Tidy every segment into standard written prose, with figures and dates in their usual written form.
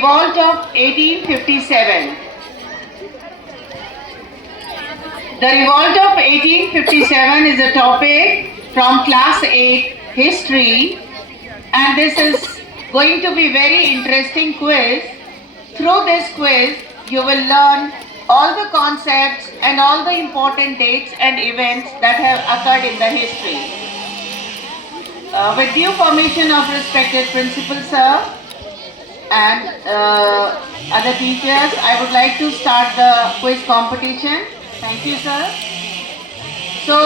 revolt of 1857. The revolt of 1857 is a topic from class 8 history, and this is going to be very interesting quiz. Through this quiz, you will learn all the concepts and all the important dates and events that have occurred in the history. With due permission of respected principal sir and other teachers, I would like to start the quiz competition. Thank you, sir. So,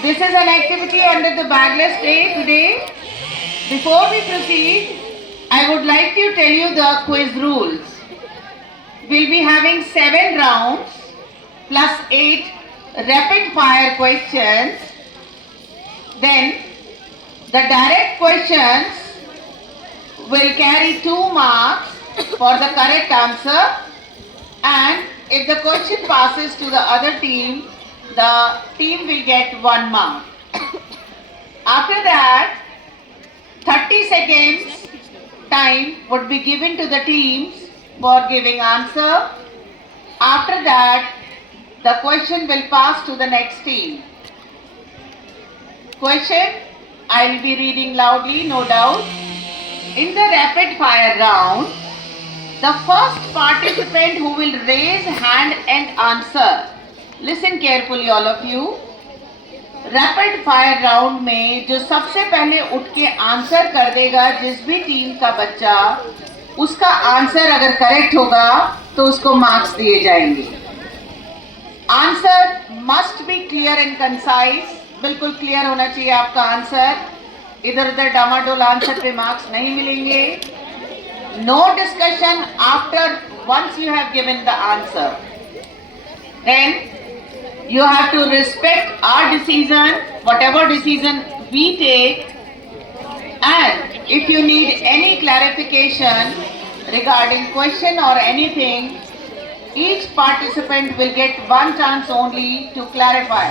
this is an activity under the Bagless Day today. Before we proceed, I would like to tell you the quiz rules. We'll be having 7 rounds plus 8 rapid fire questions. Then, the direct questions will carry 2 marks for the correct answer, and if the question passes to the other team, the team will get 1 mark. After that, 30 seconds time would be given to the teams for giving answer. After that, the question will pass to the next team. Question, I will be reading loudly, no doubt. In the rapid fire round, the first participant who will raise hand and answer, listen carefully all of you. Rapid fire round में जो सबसे पहले उठ के answer कर देगा जिस भी टीम का बच्चा, उसका आंसर अगर करेक्ट होगा तो उसको मार्क्स दिए जाएंगे. Answer must be clear and concise. बिल्कुल क्लियर होना चाहिए आपका आंसर. इधर उधर डामाडोल आंसर पे मार्क्स नहीं मिलेंगे. No discussion after once you have given the answer. Then you have to respect our decision, whatever decision we take, and if you need any clarification regarding question or anything, each participant will get 1 chance only to clarify.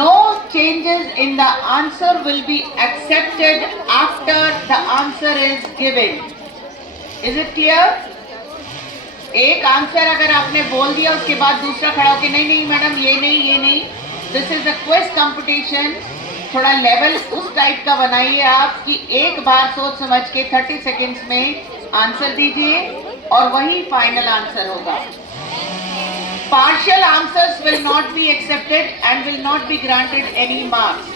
No changes in the answer will be accepted after the answer is given. Is it clear? एक answer अगर आपने बोल दिया उसके बाद दूसरा खड़ा होकर नहीं मैडम ये नहीं, this is a quiz competition. थोड़ा लेवल उस टाइप का बनाइए आप कि एक बार सोच समझ के 30 सेकेंड्स में आंसर दीजिए और वही फाइनल आंसर होगा. Partial answers will not be accepted and will not be granted any marks.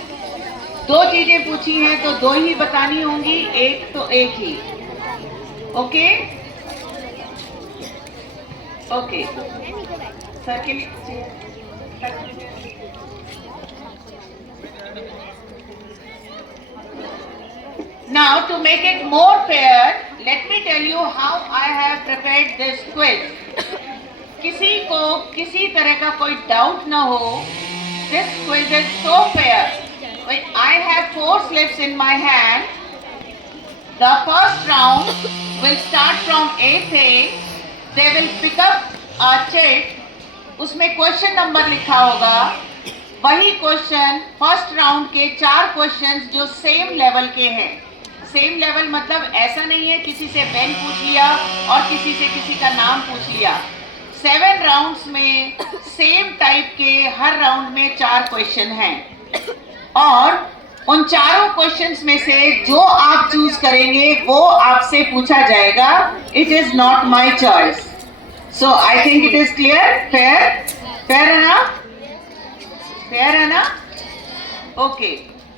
2 चीजें पूछी हैं तो 2 ही बतानी होंगी, एक तो एक ही. Okay Okay. Sir, can you... Now, to make it more fair, let me tell you how I have prepared this quiz. किसी को किसी तरह का कोई डाउट ना हो. This quiz is so fair. I have 4 slips in my hand. The first round will start from A. They will pick up a sheet. उसमें question number लिखा होगा. वही क्वेश्चन फर्स्ट राउंड के 4 क्वेश्चंस जो same level के हैं. Same level मतलब ऐसा नहीं है किसी से पेन पूछ लिया और किसी से किसी का नाम पूछ लिया. 7 राउंड्स में सेम टाइप के हर राउंड में 4 क्वेश्चन हैं और उन चारों क्वेश्चंस में से जो आप चूज करेंगे वो आपसे पूछा जाएगा. It is not my choice. So I think it is clear. Fair है ना. ओके,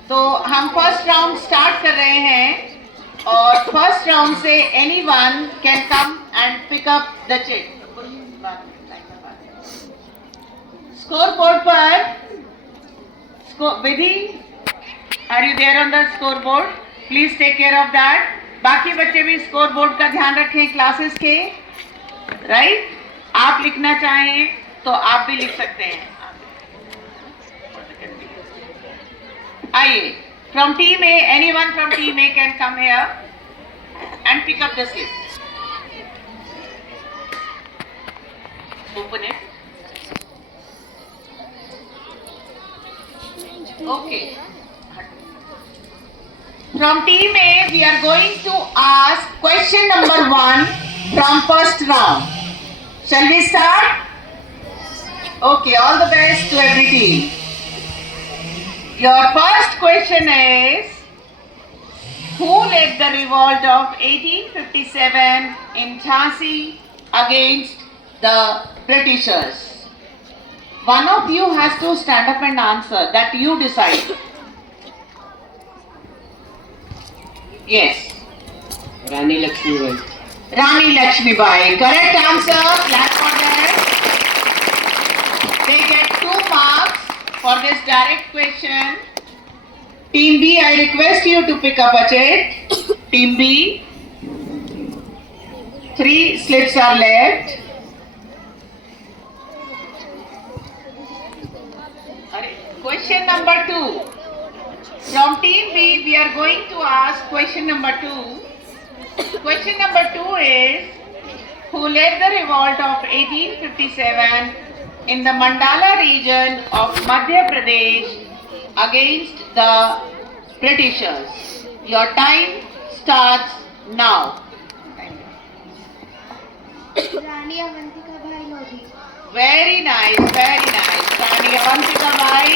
तो हम फर्स्ट राउंड स्टार्ट कर रहे हैं और फर्स्ट राउंड से anyone can come and pick up the chit. Scoreboard पर Vidhi, Are you there on the scoreboard? Please take care of that. बाकी बच्चे भी स्कोर बोर्ड का ध्यान रखें क्लासेस के. राइट? आप लिखना चाहें तो आप भी लिख सकते हैं. आइए, from team A, anyone from team A can come here and pick up the slip. Open it. Okay. From team A, we are going to ask question number number 1 from first round. Shall we start? Okay, all the best to every team. Your first question is, who led the revolt of 1857 in Jhansi against the Britishers? One of you has to stand up and answer. That you decide. Yes. Rani Lakshmibai. Rani Lakshmibai. Correct answer. Clap for that. They get 2 marks for this direct question. Team B, I request you to pick up a check. Team B. 3 slips are left. Question number 2. From Team B, we are going to ask question number 2. Question number 2 is, who led the revolt of 1857 in the Mandala region of Madhya Pradesh against the Britishers? Your time starts now. Rani Avantika Bhai Lodi. Very nice, very nice. Rani Avantika Bai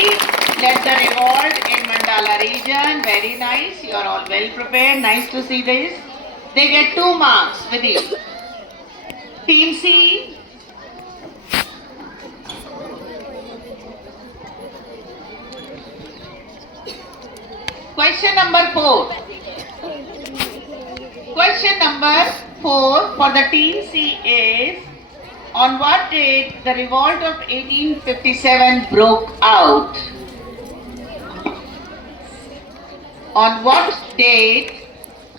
led the revolt in Mandala region. Very nice. You are all well prepared. Nice to see this. They get 2 marks with you. Team C. Question number 4. Question number 4 for the Team C is, on what date the revolt of 1857 broke out? On what date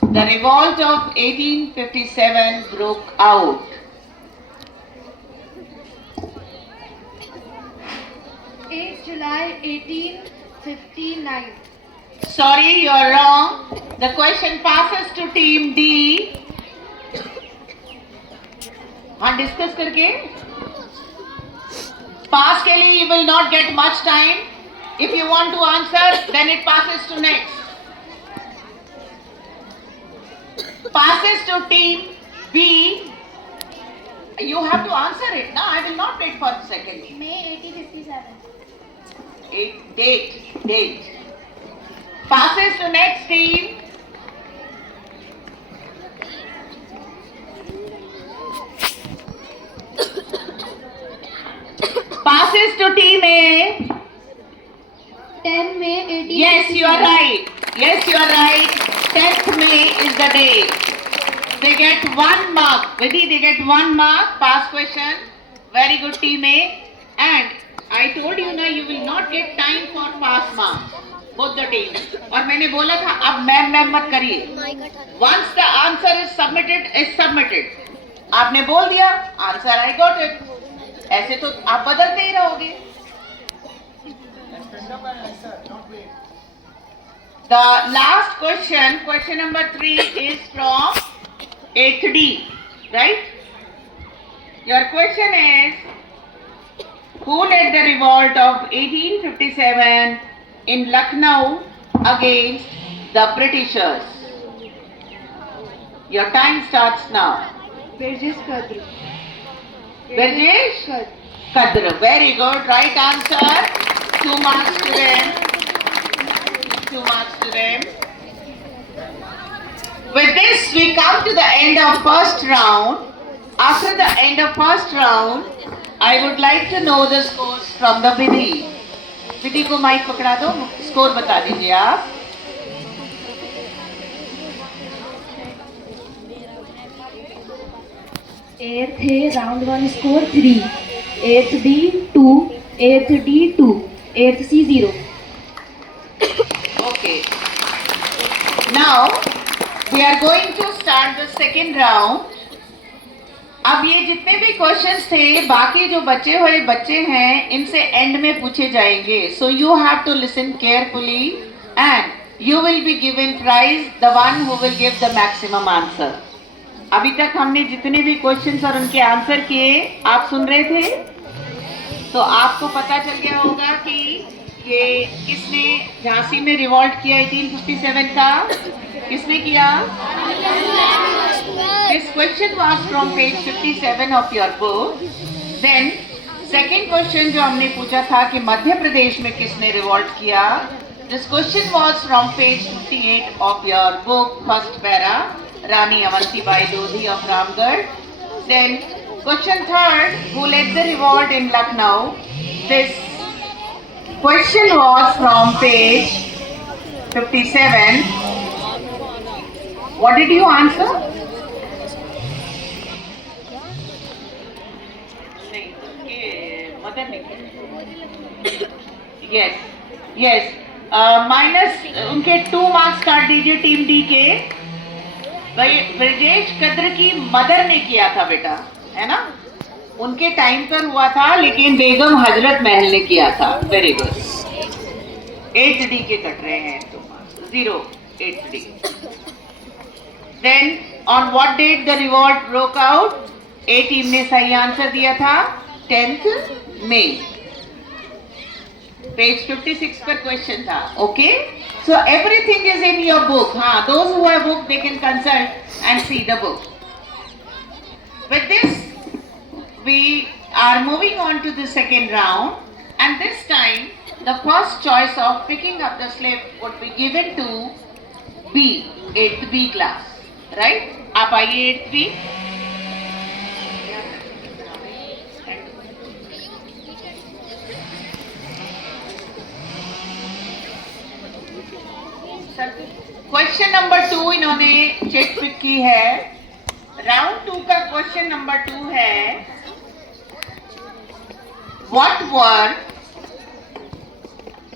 the revolt of 1857 broke out? July 1859. Sorry, you are wrong. The question passes to Team D. हाँ discuss करके पास के लिए you will not get much time. If you want to answer, then it passes to next. Passes to Team B. You have to answer it. No, I will not wait for a second. May 1857. Date. Passes to next team. Passes to Team A. 10 May 1857. Yes, you are right. Yes, you are right. 10th May is the day. They get 1 mark. Vidhi, they get 1 mark. Pass question. Very good, Team A. And I told you now, you will not get time for pass marks. Both the teams. और मैंने बोला था अब ma'am मत करिए. Once the answer is submitted. आपने बोल दिया answer, I got it. ऐसे तो आप बदलते ही रहोगे. The last question, question number 3 is from 8th D, right? Your question is, who led the revolt of 1857 in Lucknow against the Britishers? Your time starts now. Burgess Kadru. Burgess Kadru. Very good. Right answer. 2 marks to them. 2 marks to them. With this, we come to the end of first round. After the end of first round, I would like to know the scores from the Vidhi. Vidhi को mic पकड़ा दो, score बता दीजिए आप. Eighth A round 1 score 3. 8th B 2. 8th D 2. 8th C 0. Okay. Now we are going to start the second round. अब ये जितने भी क्वेश्चंस थे, बाकी जो बचे हुए बच्चे हैं, इनसे एंड में पूछे जाएंगे. So you have to listen carefully and you will be given prize the one who will give the maximum answer. अभी तक हमने जितने भी क्वेश्चंस और उनके आंसर किए आप सुन रहे थे, तो आपको पता चल गया होगा कि ये किसने झांसी में रिवॉल्ट किया 1857 का. किसने किया? किस question was from page 57 of your book. Then second question जो हमने पूछा था कि मध्य प्रदेश में किसने रिवॉल्ट किया, this question was from page 58 of your book, first para, Rani Avantibai Lodhi of Ramgarh. Then question third, who led the revolt in Lucknow? This question was from page 57. What did you answer? Yes, yes. Minus उनके 2 marks काट दीजिए team D के. ब्रजेश कद्र की mother ने किया था बेटा, है ना? उनके टाइम पर हुआ था, लेकिन बेगम हजरत महल ने किया था. Very good. 8 डी के कट रहे हैं तो 0 8 D. Then on what date the revolt broke out? A team ने सही आंसर दिया था 10th May. Page 56 पर क्वेश्चन था. Okay? So everything is in your book. हाँ, those who have book they can consult and see the book. With this, we are moving on to the second round, and this time the first choice of picking up the slip would be given to B, 8th B class. Right? आप आइए 8th B. Question number 2 इन्होंने check pick की है. Round 2 का question number 2 है, what were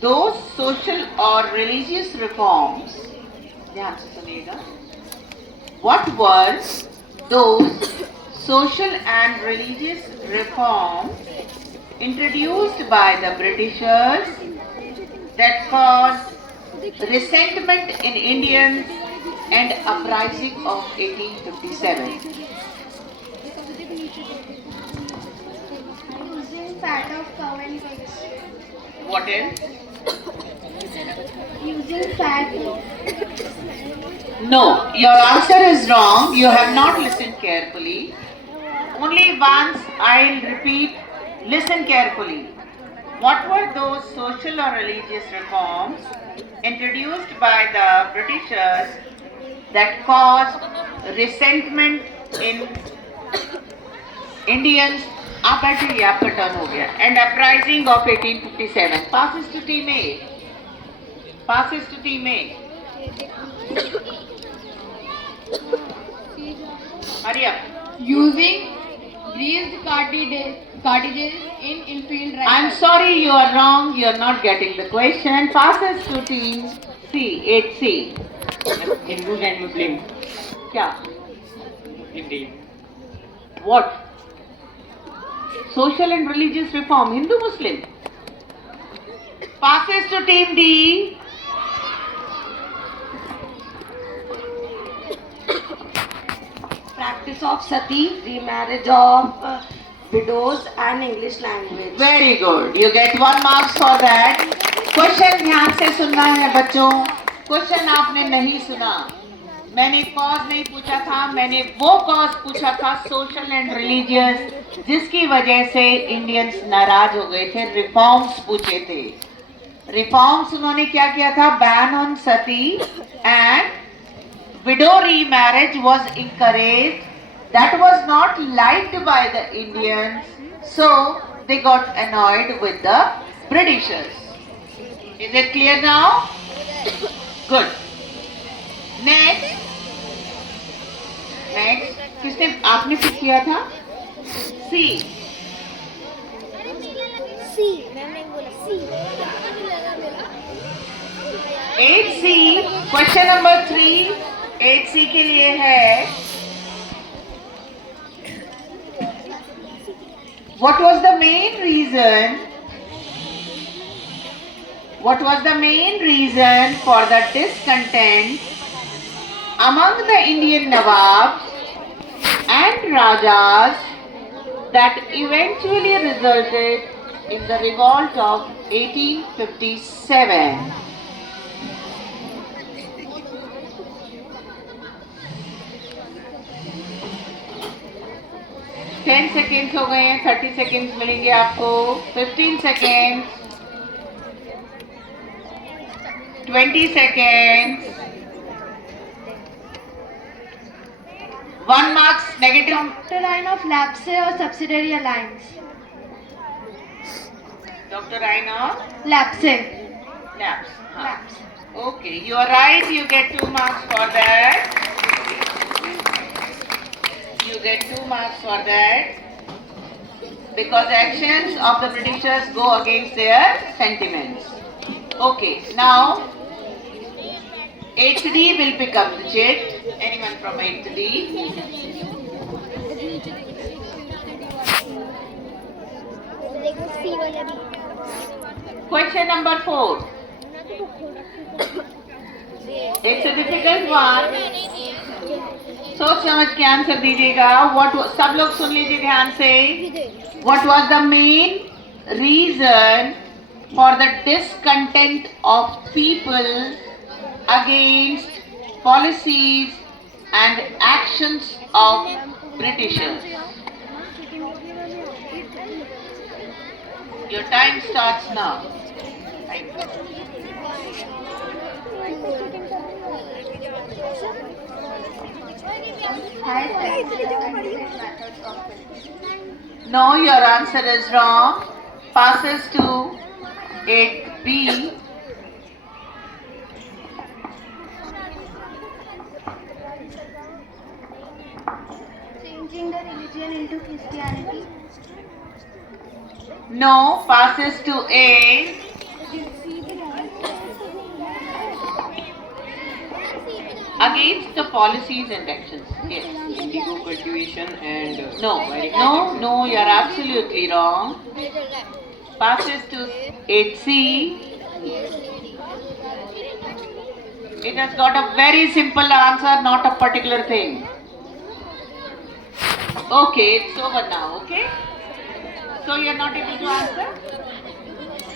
those social और religious reforms, ध्यान से सुनिएगा, what were those social and religious reforms introduced by the Britishers that caused resentment in Indians and uprising of 1857. Using fat of cow and pigs. What else? Using fat. No, your answer is wrong. You have not listened carefully. Only once I'll repeat, listen carefully. What were those social or religious reforms introduced by the Britishers that caused resentment in Indians? आप बैठिए, आपका turn हो गया. And uprising of 1857. Passes to team A. Passes to team A. Hurry up. Using greased cartridges in infield rifle. I'm sorry, you are wrong. You are not getting the question. Passes to team C, 8C. Hindus and Muslim. क्या? Hindi. What? Social and religious reform, Hindu Muslim. Passes to team D. Practice of sati, remarriage of widows and English language. Very good. You get 1 marks for that. Question ध्यान से सुनना है बच्चों. Question आपने नहीं सुना. मैंने कॉज नहीं पूछा था, मैंने वो कॉज पूछा था सोशल एंड रिलीजियस, जिसकी वजह से इंडियंस नाराज हो गए थे. रिफॉर्म्स पूछे थे. रिफॉर्म्स उन्होंने क्या किया था? Ban on Sati and widow remarriage was encouraged. That was not liked by the Indians, so they got annoyed with the Britishers. Is it clear now? Good. Next. किसने आपने पिक किया था? C. C. मैंने बोला C. 8C. Question number 3. 8C के लिए है, what was the main reason for the discontent among the Indian Nawabs and Rajas that eventually resulted in the revolt of 1857? 10 seconds हो गए हैं, 30 सेकेंड्स मिलेंगे आपको, 15 seconds, 20 seconds. 1 marks negative. Dr. Line of Lapse or Subsidiary Alliance? Dr. Rainer, Lapse. Labs. Okay, you are right. You get 2 marks for that. You get 2 marks for that. Because actions of the Britishers go against their sentiments. Okay, now 8th D will pick up the chit. Anyone from 8th D? देखो सी वाला भी Question number 4. It's a difficult one. सोच समझ के answer दीजिएगा. सब लोग सुन लीजिए ध्यान से. What was the main reason for the discontent of people against policies and actions of Britishers? Your time starts now. No, your answer is wrong. Passes to 8B. changing the religion into Christianity. No, passes to A. Against the policies and actions. Yes. Indigo cultivation and No, you're absolutely wrong. Passes to 8C. It has got a very simple answer, not a particular thing. Okay, it's over now, okay? So you're not able to answer?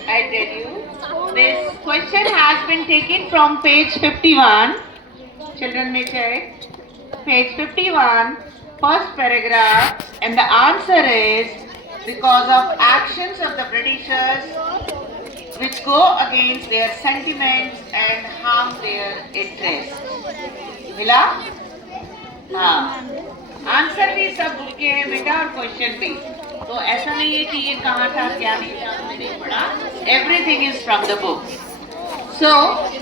I tell you, this question has been taken from page 51. Children may check. Page 51, first paragraph, and the answer is because of actions of the Britishers which go against their sentiments and harm their interests. मिला? हाँ. Answer भी सब book के हैं बेटा और question भी. तो ऐसा नहीं है कि ये कहाँ था क्या नहीं था हमने नहीं पढ़ा. Everything is from the book. So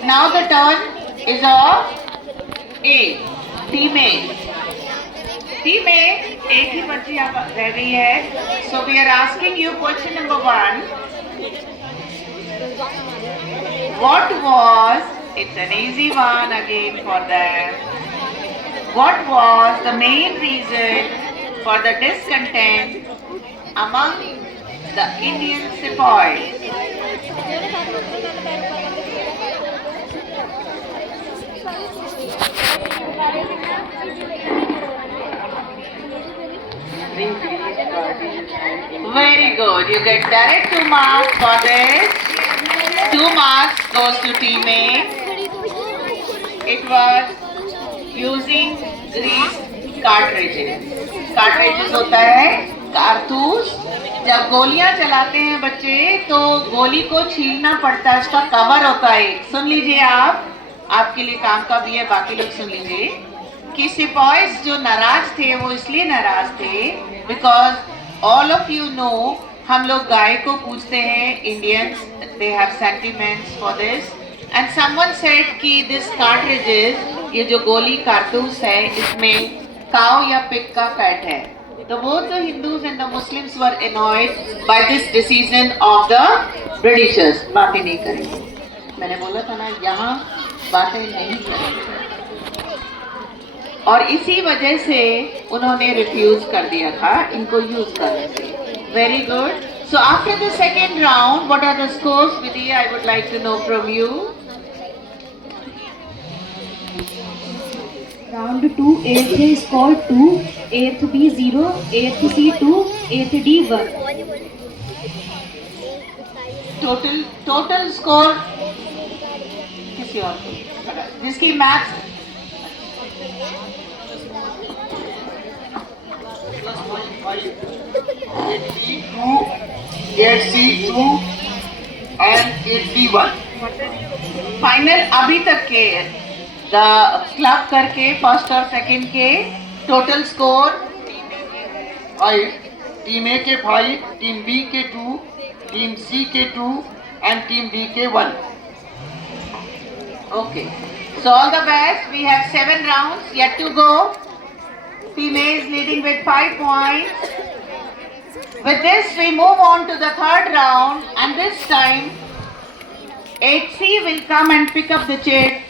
now the turn is of A. Team A. Team A, एक ही पर्ची आप रह गई है. So we are asking you question number 1. What was, it's an easy one again for them. What was the main reason for the discontent among the Indian sepoys? Very good. You get direct 2 marks for this. 2 marks goes to team A. It was using grease cartridges. Cartridges होता है कारतूस. जब गोलियां चलाते हैं बच्चे तो गोली को छीलना पड़ता है. उसका कवर होता है. सुन लीजिए आप. आपके लिए काम का भी है. बाकी लोग सुन लीजिए कि सिपाहीज जो नाराज थे वो इसलिए नाराज थे because all of you know हम लोग गाय को पूजते हैं. Indians they have sentiments for this and someone said कि दिस कार्ट्रिजेस ये जो गोली कारतूस है इसमें काउ या पिग का फैट है. तो वो तो Hindus and the Muslims were annoyed by this decision of the Britishers. बातें नहीं करेंगे. मैंने बोला था ना यहाँ बातें नहीं करेंगे. और इसी वजह से उन्होंने रिफ्यूज कर दिया था इनको यूज करने से. Very good. So after the second round what are the scores Vidhi? I would like to know from you. Round 2, 8th A scored 2, 8th B 0, 8th C 2, 8th D 1. Total score किसी और को जिसकी maths 8C 2 and 8B 1. Final अभी तक के the club करके first और second के टोटल स्कोर 5, टीम A के 5, टीम B के 2, टीम C के 2 and टीम D के 1. Okay. So all the best. We have 7 rounds yet to go. Team A is leading with 5 points. With this, we move on to the third round, and this time 8C will come and pick up the chair,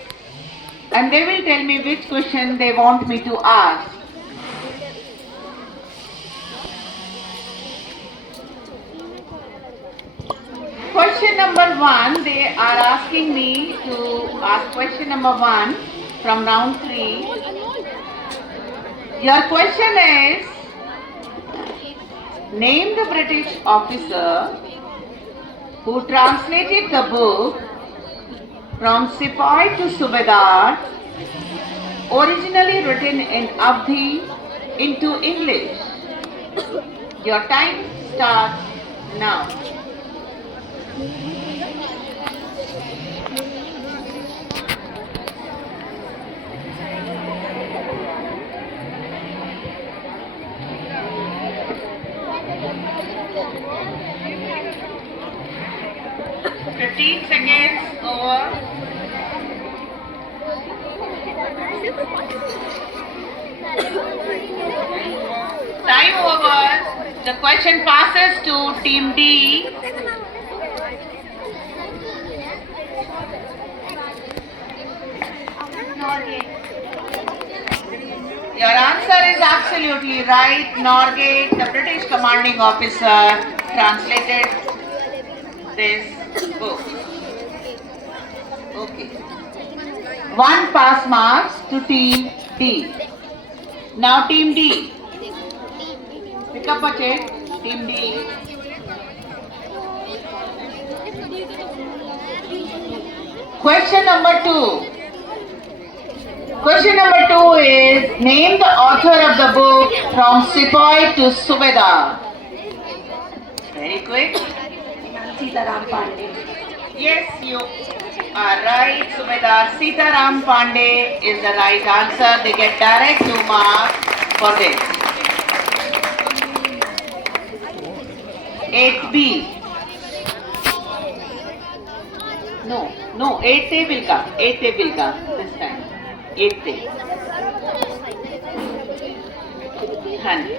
and they will tell me which question they want me to ask. Question number 1, they are asking me to ask question number 1 from round 3. Your question is, name the British officer who translated the book from Sepoy to Subedar, originally written in Avdi, into English. Your time starts now. Seconds over. Time over. The question passes to team D. Your answer is absolutely right. Norgate, the British commanding officer, translated this book. Okay. 1 pass marks to team D. Now team D. Pick up a check. Team D. Question number 2. Question number 2 is, name the author of the book From Sepoy to Subedar. Very quick. Sitaram Pandey. Yes, you are right, Subedar. Sitaram Pandey is the right answer. They get direct 2 marks for this. 8B. No, 8A will come. 8A will come this time. 8A. Honey.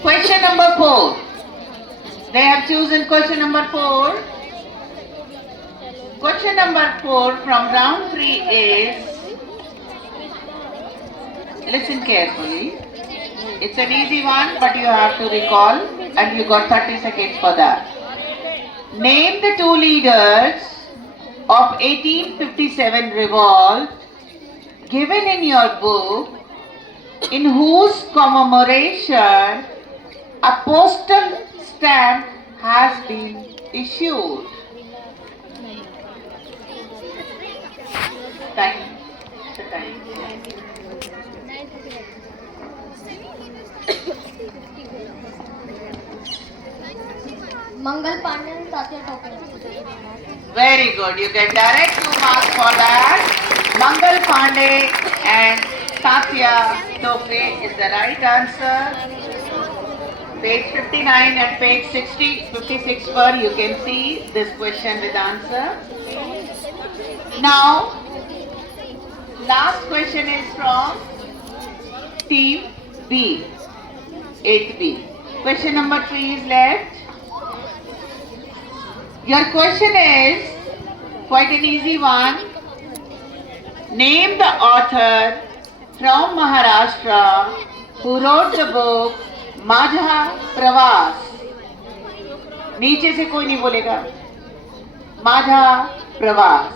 Question number 4. They have chosen question number 4. Question number 4 from round 3 is, listen carefully. It's an easy one, but you have to recall, and you got 30 seconds for that. Name the 2 leaders of 1857 revolt given in your book, in whose commemoration a postal stamp has been issued. Time. The time. Mangal Pandey and Tatya Tope. Very good. You get direct 2 marks for that. Mangal Pandey and Tatya Tope is the right answer. Page 59 and page 56 where you can see this question with answer. Now, last question is from team B, 8B. Question number 3 is left. Your question is quite an easy one. Name the author from Maharashtra who wrote the book माझा प्रवास. नीचे से कोई नहीं बोलेगा. माझा प्रवास.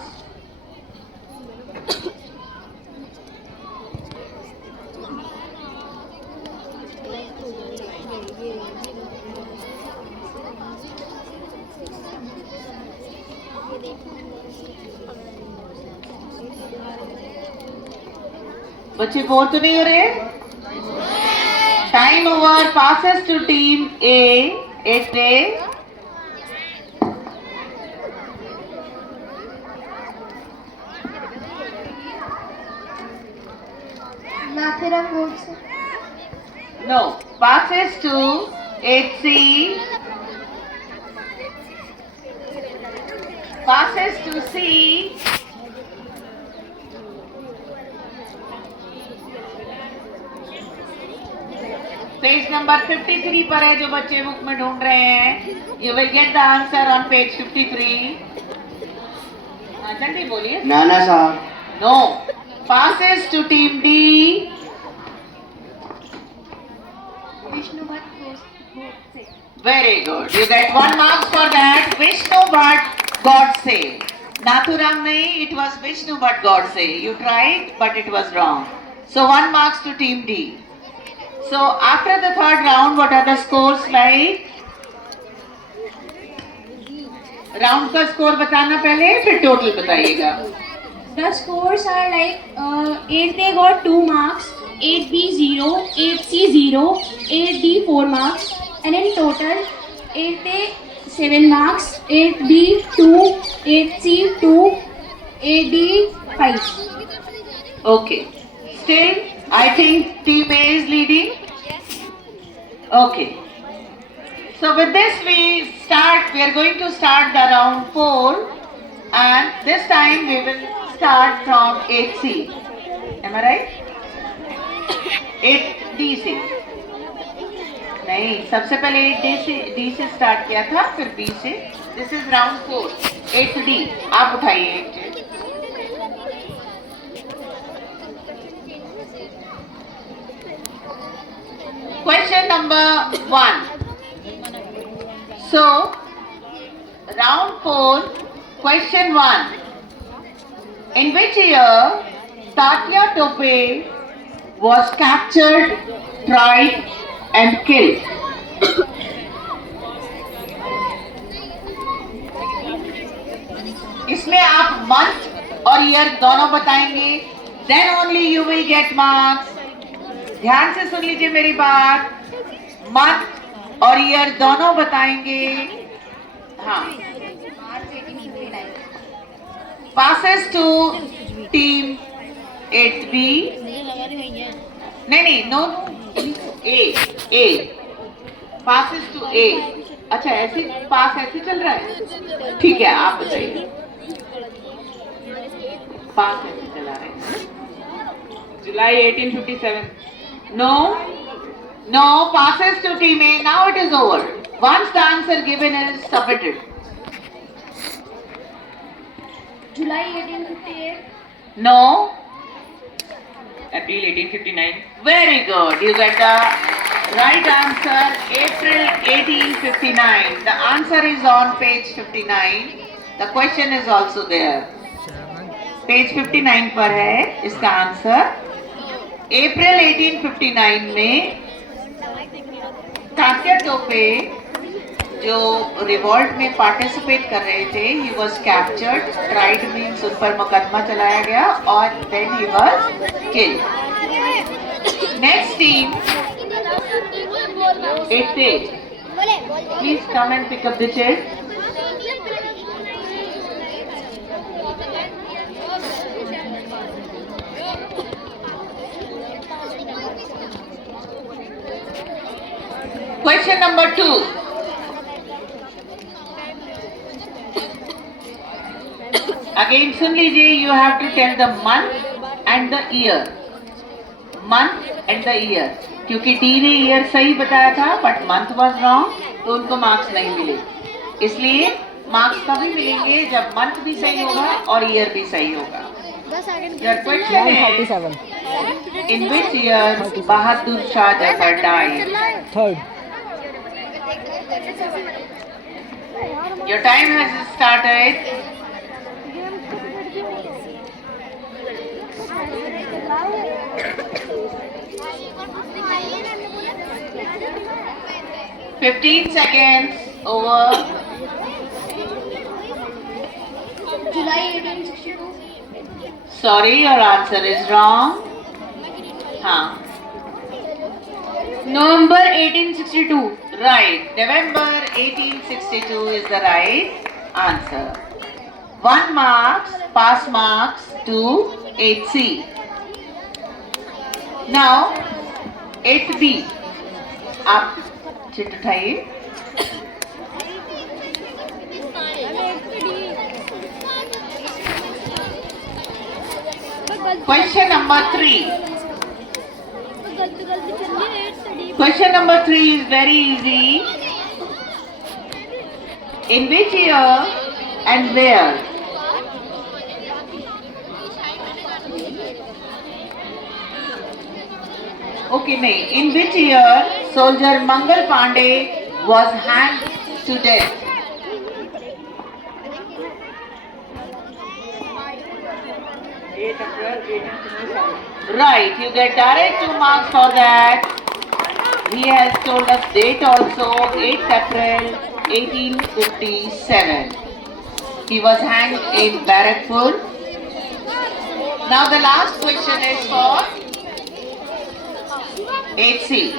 बच्चे बोर तो नहीं हो रहे? Time over. Passes to team A. 8th day. Nathuram Godse. No. Passes to 8C. Passes to C. Page number 53 पर है जो बच्चे बुक में ढूंढ रहे हैं. You will get the answer on page 53. जल्दी बोलिए. Nana Sahab. No. Passes to team D. Vishnu Bhatt Godse. Very good. You get 1 mark for that. Vishnu Bhatt Godse. Nathuram nahi, it was Vishnu Bhatt Godse. You tried, but it was wrong. So 1 marks to team D. So after the third round, what are the scores like? Round का score बताना पहले, फिर total बताइएगा. The scores are like 8A got 2 marks, 8B 0, 8C 0, 8D 4 marks, and in total 8A 7 marks, 8B 2, 8C 2, 8D 5. Okay. Still, I think team A is leading. Okay. So with this we are going to start the round 4, and this time we will start from 8C. Am I right? 8D से. नहीं, सबसे पहले 8D से start किया था, फिर B से. This is round 4. 8D. आप उठाइए 8D. Question number 1. So, round 4, question 1. In which year Tatya Tope was captured, tried and killed? इसमें आप मंथ और ईयर दोनों बताएंगे. Then only you will get marks. ध्यान से सुन लीजिए मेरी बात. मंथ और ईयर दोनों बताएंगे. हाँ. Passes to team 8B. नहीं, no. A. Passes to A. अच्छा, ऐसे पास ऐसे चल रहा है. ठीक है, आप बताइए. पास ऐसे चला रहे हैं. July 1857. No, passes to team A. Now it is over. Once the answer given is submitted. July 1858. No. April 1859. Very good. You get the right answer. April 1859. The answer is on page 59. The question is also there. Page 59 पर है इसका answer. अप्रैल 1859 में तात्या टोपे जो revolt में participate कर रहे थे, he was captured. Tried means उन पर मुकदमा चलाया गया और then he was killed. Next team 8th. Please come and pick up the chair. Question number 2. Again सुन लीजिए. You have to tell the month and the year. Month and the year. क्योंकि D ने year सही बताया था but month was wrong, तो उनको marks नहीं मिले. इसलिए मार्क्स तभी मिलेंगे जब मंथ भी सही होगा और ईयर भी सही होगा. Your question is, in which year Bahadur Shah Jafar died? Third. Your time has started. Fifteen seconds over. July 1862. Sorry, your answer is wrong. हाँ. November 1862. Right. November 1862 is the right answer. 1 marks, pass marks to 8C. Now, 8B. आप chit उठाइए. Question number 3. Question number 3 is very easy. In which year and where? Okay, nahi. In which year soldier Mangal Pandey was hanged to death? Right, you get direct 2 marks for that. He has told us date also, 8th April 1857. He was hanged in Barakpur. Now the last question is for 8C.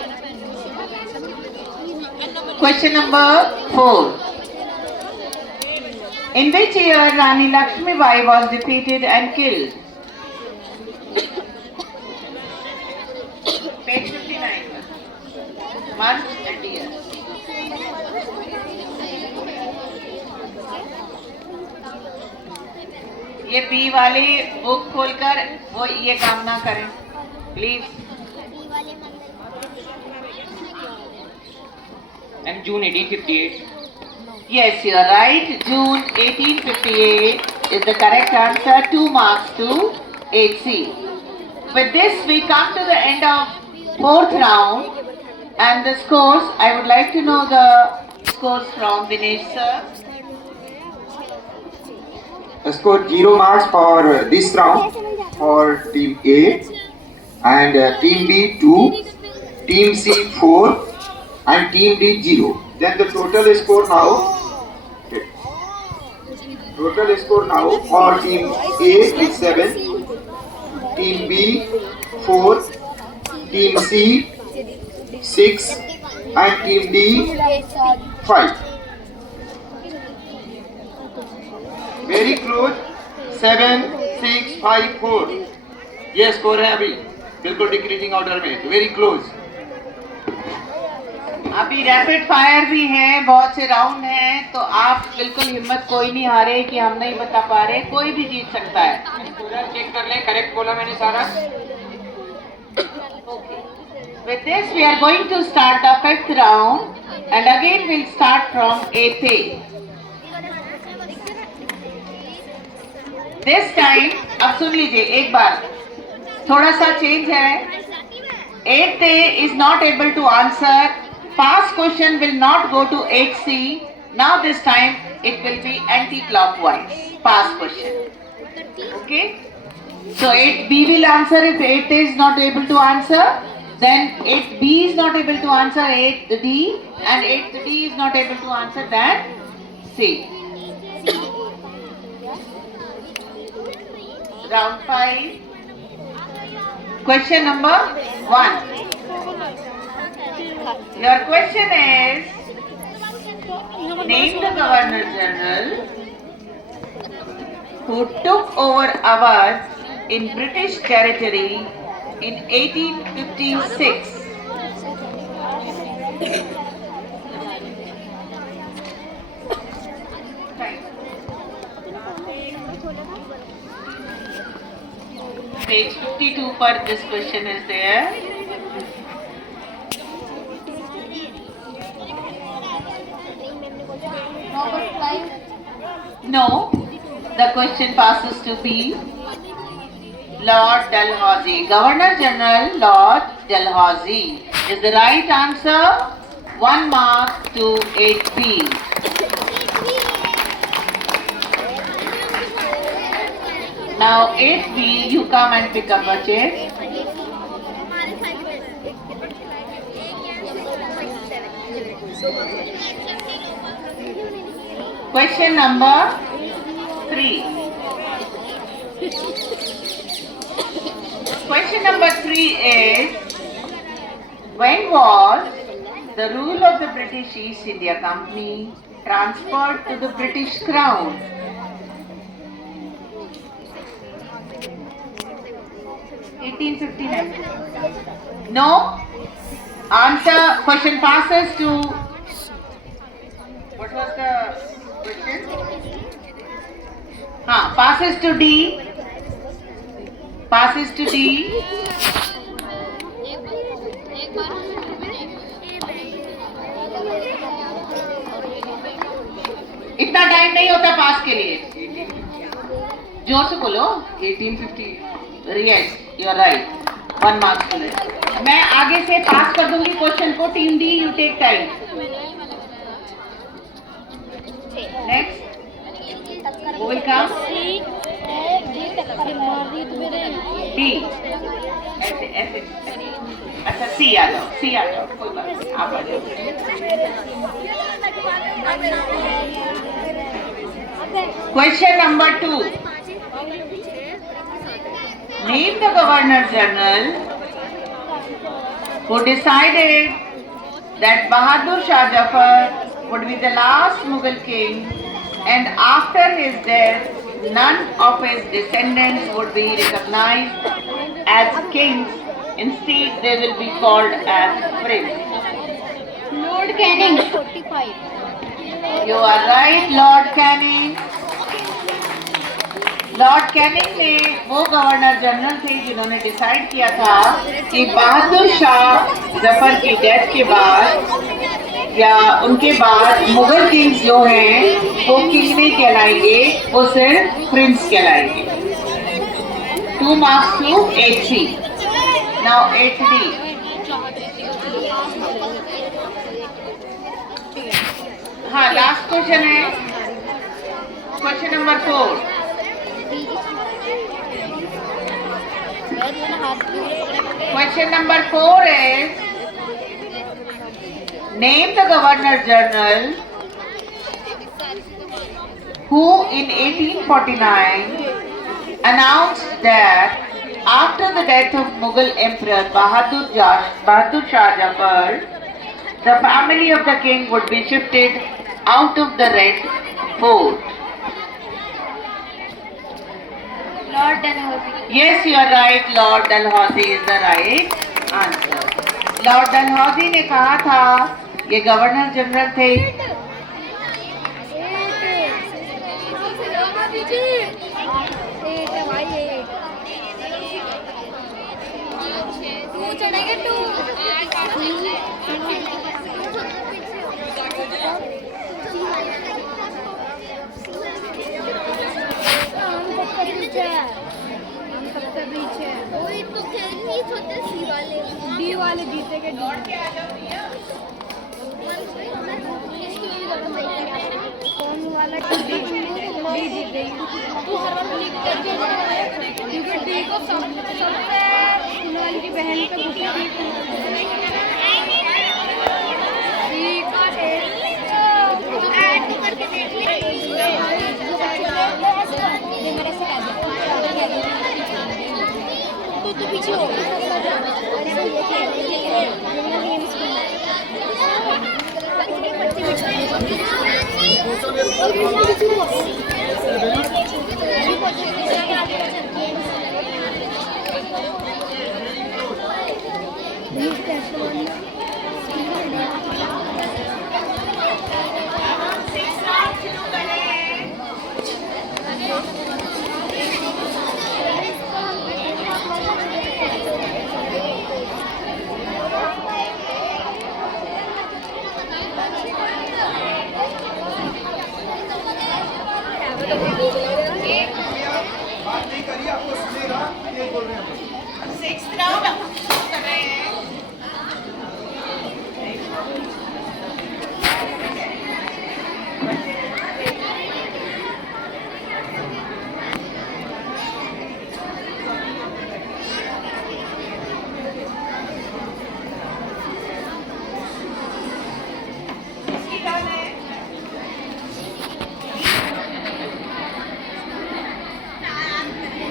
Question number 4. In which year Rani Lakshmi Bai was defeated and killed? Page 59. Month and year. ये B वाले book खोलकर वो ये काम ना करें please. And June 1858. Yes, you are right. June 1858 is the correct answer. 2 marks to 8C. With this, we come to the end of 4th round. And the scores, I would like to know the scores from Vinesh sir. I scored 0 marks for this round for team A, and team B 2, team C 4, and team D 0. Then the total score now for team A is 7, team B 4, team C 6, and team D 5. Very close. 7, 6, 5, 4 ये score है अभी बिल्कुल decreasing order में. Very close. अभी rapid fire भी है, बहुत से राउंड हैं, तो आप बिल्कुल हिम्मत कोई नहीं हारे कि हम नहीं बता पा रहे. कोई भी जीत सकता है. चेक कर ले, करेक्ट बोला मैंने सारा. With this, we are going to start the 5th round, and again we'll start from 8th A. This time, अब सुन लीजिए एक बार, थोड़ा सा चेंज है. 8th A is not able to answer. Past question will not go to 8C. Now this time it will be anti-clockwise. Past question. Okay? So 8B will answer if 8A is not able to answer. Then 8B is not able to answer 8D, and 8D is not able to answer then C. Round 5. Question number 1. Your question is, name the Governor General who took over Awadh in British territory in 1856. Page 52 पर this question is there. Robert Clive. No, the question passes to B. Lord Dalhousie. Governor General Lord Dalhousie is the right answer. 1 mark to 8B. Now 8B, you come and pick up a chair. Question number 3. Question number 3 is, When was the rule of the British East India Company transferred to the British Crown? (1859). No. Answer. Question passes to. What was the question? Passes to D. Passes to D. इतना time नहीं होता pass के लिए. जोर से बोलो. 1850. Yes, you are right. 1 marks के लिए. मैं आगे से पास कर दूंगी क्वेश्चन को. Team D, you take time. Next. Who will come? D. ऐसे. अच्छा, सी आ जाओ. सी आ जाओ. कोई बात नहीं. आप आ जाओ. Question number 2. Name the Governor General who decided that Bahadur Shah Jafar would be the last Mughal king, and after his death, none of his descendants would be recognized as kings. Instead, they will be called as prince. Lord Canning. You are right, Lord Canning. Lord Canning ने वो governor general थे जिन्होंने decide किया था कि बहादुर शाह जफर की death के बाद या उनके बाद मुगल किंग्स जो हैं वो किंग नहीं कहलाएंगे, वो सिर्फ प्रिंस कहलाएंगे. 2 marks to 8C. Now 8D. हाँ, लास्ट क्वेश्चन है. Question number 4. Question number 4 is, name the Governor General who in 1849 announced that after the death of Mughal Emperor Bahadur Shah Jafar, the family of the king would be shifted out of the Red Fort. Lord Dalhousie. Yes, you are right. Lord Dalhousie is the right answer. Lord Dalhousie ने कहा था, ये governor general थे. D वाले जीतेंगे. कौन वाला D जीतेगी? क्योंकि डी को सबसे वाली की बहन पे गुस्सा ऐड करके देख ले. तो पीछे हो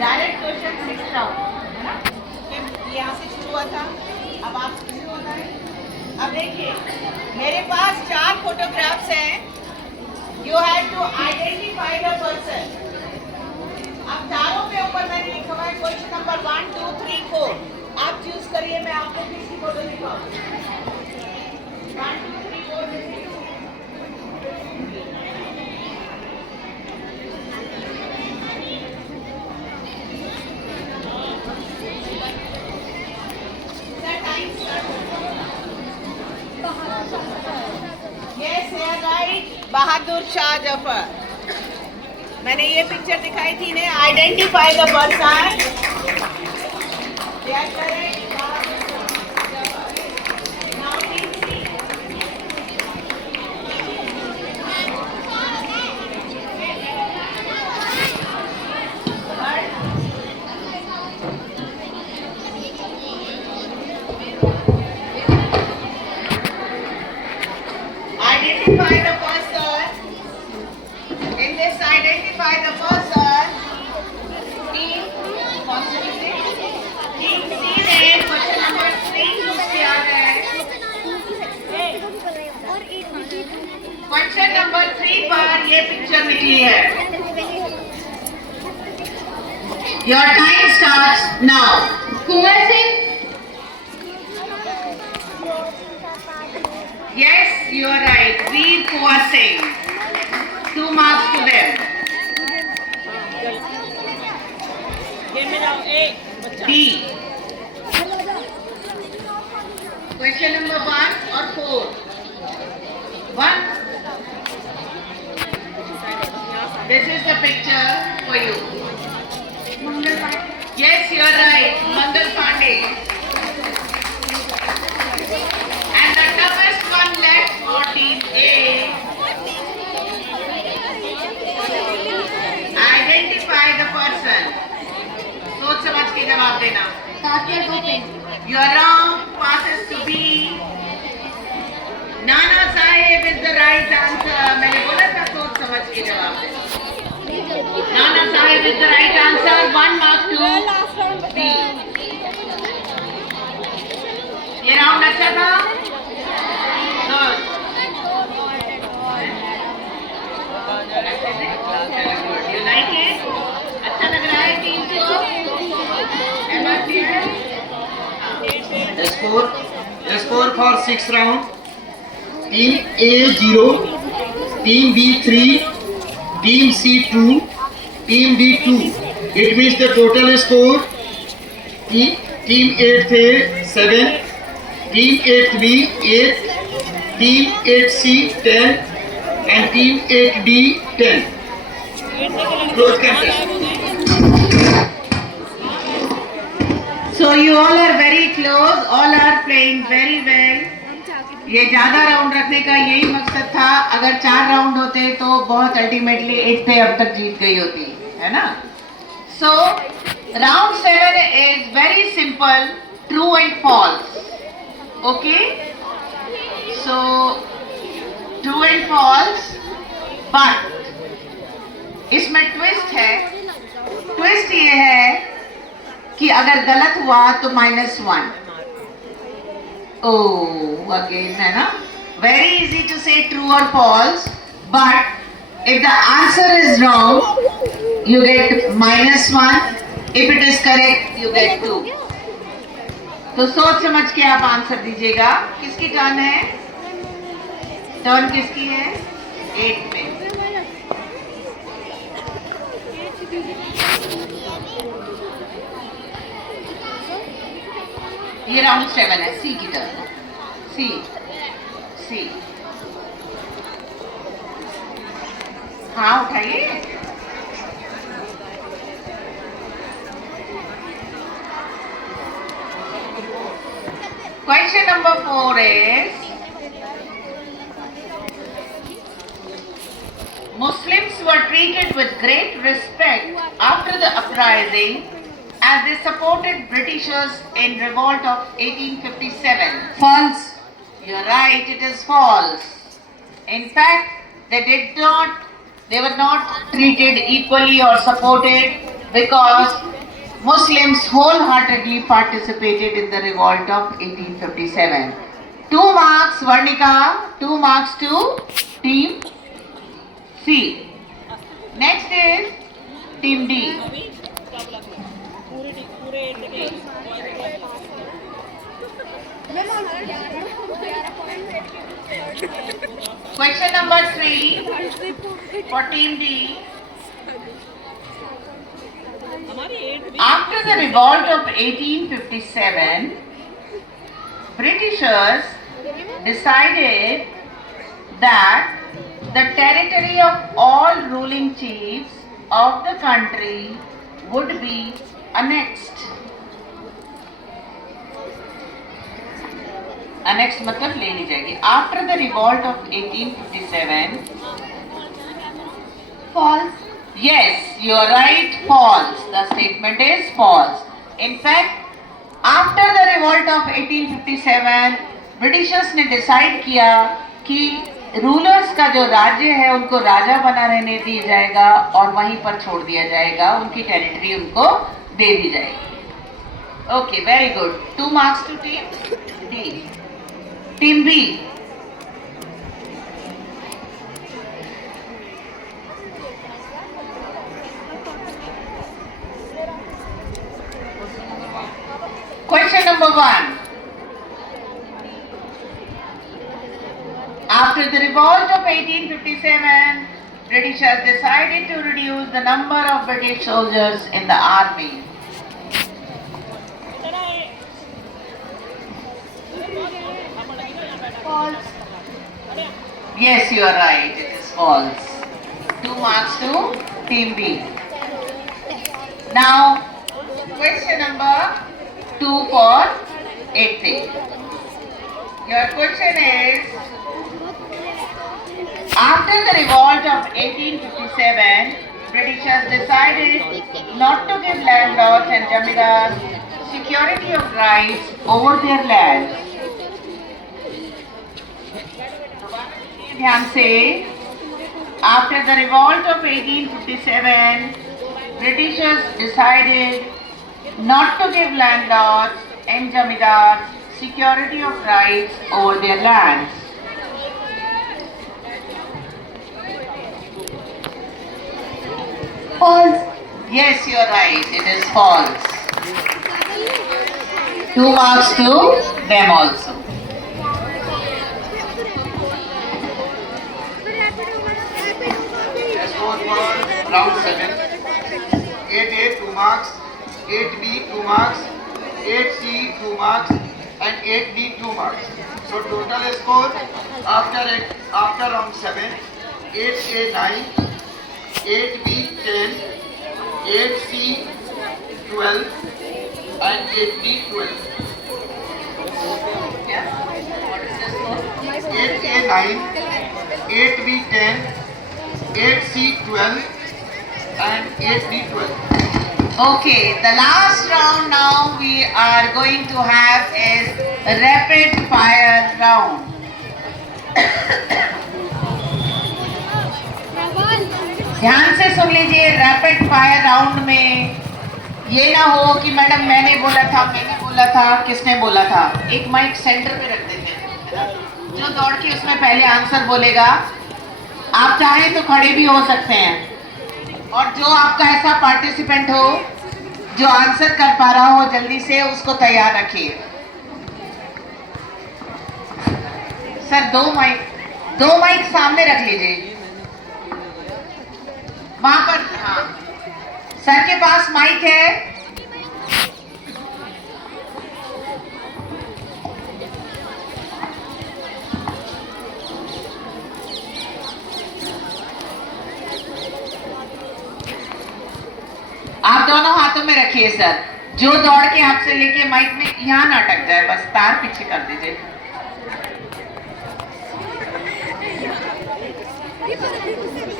डायरेक्ट क्वेश्चन 6 राउंड है ना. यहाँ से शुरू हुआ था, अब आप शुरू होता है. अब देखिए, मेरे पास 4 फोटोग्राफ्स हैं. You have to identify the person. अब चारों पे ऊपर मैंने लिखा हुआ है क्वेश्चन नंबर 1, 2, 3, 4. आप चूज करिए, मैं आपको किसकी फोटो दिखाऊं. 1, 2, 3, 4 देखिए. Yes, you are right. Bahadur Shah Zafar. मैंने ये पिक्चर दिखाई थी ने. Identify the person. Identify the person. In this identify the person. Team C में क्वेश्चन नंबर 3 यूज किया है. क्वेश्चन नंबर 3 पर ये पिक्चर निकली है. Your time starts now. Kunwar Singh. Yes, you are right. Veer Kuwar Singh. 2 marks to them. D. Question number 1 or 4? 1. This is the picture for you. Yes, you are right. Mangal Pandey. And the toughest one left for team A. Identify the person. सोच समझ के जवाब देना. Tatya Tope. You are wrong. Passes to B. Nana Sahib is the right answer. मैंने बोला था सोच समझ के जवाब देना. Nana Sahib is the right answer. 1 mark to B. ये राउंड अच्छा था. Good. You like it? अच्छा लग रहा है टीम को? Score for 6 round. Team A 0, Team B 3, Team C 2, Team D 2. It means the total score. Team 8 थे 7, Team 8B 8, Team 8C 10, and Team 8D 10. Close contest. So you all are very close. All are playing very well. ये ज्यादा round रखने का यही मकसद था. अगर 4 round होते तो बहुत अल्टीमेटली 8 पे अब तक जीत गई होती, है ना? So round 7 is very simple, true and false. Okay? So true and false, but इसमें ट्विस्ट है. ट्विस्ट ये है कि अगर गलत हुआ तो -1. Oh, again, है ना? Very easy to say true or false, but if the answer is wrong, you get -1. If it is correct, you get 2. तो सोच समझ के आप आंसर दीजिएगा. किसकी टर्न है? टर्न किसकी है? 8 में. ये राउंड 7 है. सी की टर्न. सी. हाँ उठाइए. Question number 4 is Muslims were treated with great respect after the uprising as they supported Britishers in revolt of 1857. False. You're right, it is false. In fact, they were not treated equally or supported because Muslims wholeheartedly participated in the revolt of 1857. 2 marks Varnika, 2 marks to team C. Next is team D. Question number 3 for team D. After the revolt of 1857, Britishers decided that the territory of all ruling chiefs of the country would be annexed. Annexed मतलब ले ली जाएगी. After the revolt of 1857. False. Yes, you are right. False. The statement is false. In fact, after the revolt of 1857, Britishers ने decide किया कि rulers का जो राज्य है उनको राजा बना रहने दिया जाएगा और वहीं पर छोड़ दिया जाएगा, उनकी टेरिटरी उनको दे दी जाएगी. Okay, very good. 2 marks to team D. Team B. Question number 1. After the revolt of 1857, Britishers decided to reduce the number of British soldiers in the army. False. Yes, you are right. It is false. 2 marks to team B. Now, question number 2 for 8th. Your question is, after the revolt of 1857, Britishers decided not to give landlords and jamidars security of rights over their lands. ध्यान से, after the revolt of 1857, Britishers decided not to give landlords and jamidars security of rights over their lands. False. Yes, you are right. It is false. 2 marks to them also. Score for round 7. 8A 2 marks, 8B 2 marks, 8C 2 marks, and 8D 2 marks. So total score after round 7, 8A 9, 8B 10, 8C 12, and 8D 12. Yeah? What is the score? 8A 9, 8B 10, 8C 12, and 8D 12. Okay, the last round now we are going to have is a rapid fire round. ध्यान से सुन लीजिए. Rapid fire round में ये ना हो कि madam मैंने बोला था, किसने बोला था. एक माइक सेंटर पे रख देते हैं, जो दौड़ के उसमें पहले आंसर बोलेगा. आप चाहें तो खड़े भी हो सकते हैं, और जो आपका ऐसा पार्टिसिपेंट हो जो आंसर कर पा रहा हो जल्दी से उसको तैयार रखिए. सर दो माइक सामने रख लीजिए वहां पर. हाँ, सर के पास माइक है. आप दोनों हाथों में रखिए सर. जो दौड़ के आपसे लेके माइक में यहाँ ना अटक जाए, बस तार पीछे कर दीजिए.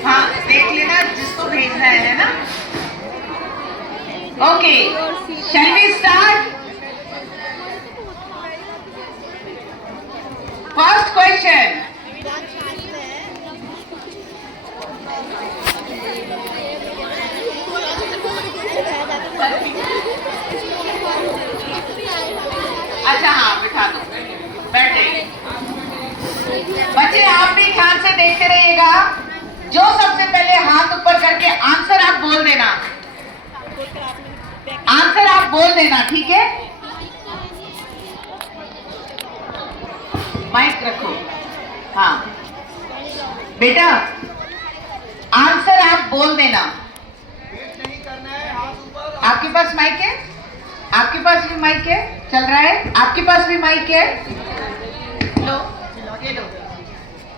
हाँ, देख लेना जिसको भेजना है ना. Okay, shall we start. First question. अच्छा हाँ, बिठा दो, बैठे. बच्चे आप भी ध्यान से देखते रहिएगा। जो सबसे पहले हाथ ऊपर करके आंसर आप बोल देना, आंसर आप बोल देना, ठीक है? माइक रखो। हाँ बेटा, आंसर आप बोल देना। आपके पास माइक है? आपके पास भी माइक है? चल रहा है? आपके पास भी माइक है? लो, ये लो,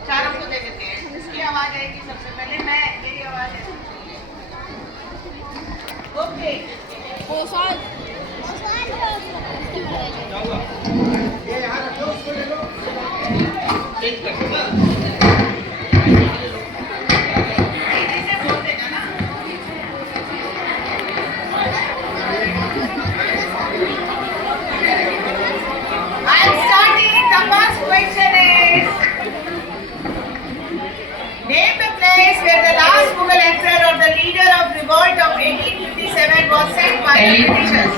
चारों को दे देते हैं। इसकी आवाज आएगी सबसे पहले, मेरी आवाज है। ओके, तेजी से बोल देना ना। I am starting. The first question is, name the place where the last Mughal emperor or the leader of revolt of 1857 was sent by the Britishers.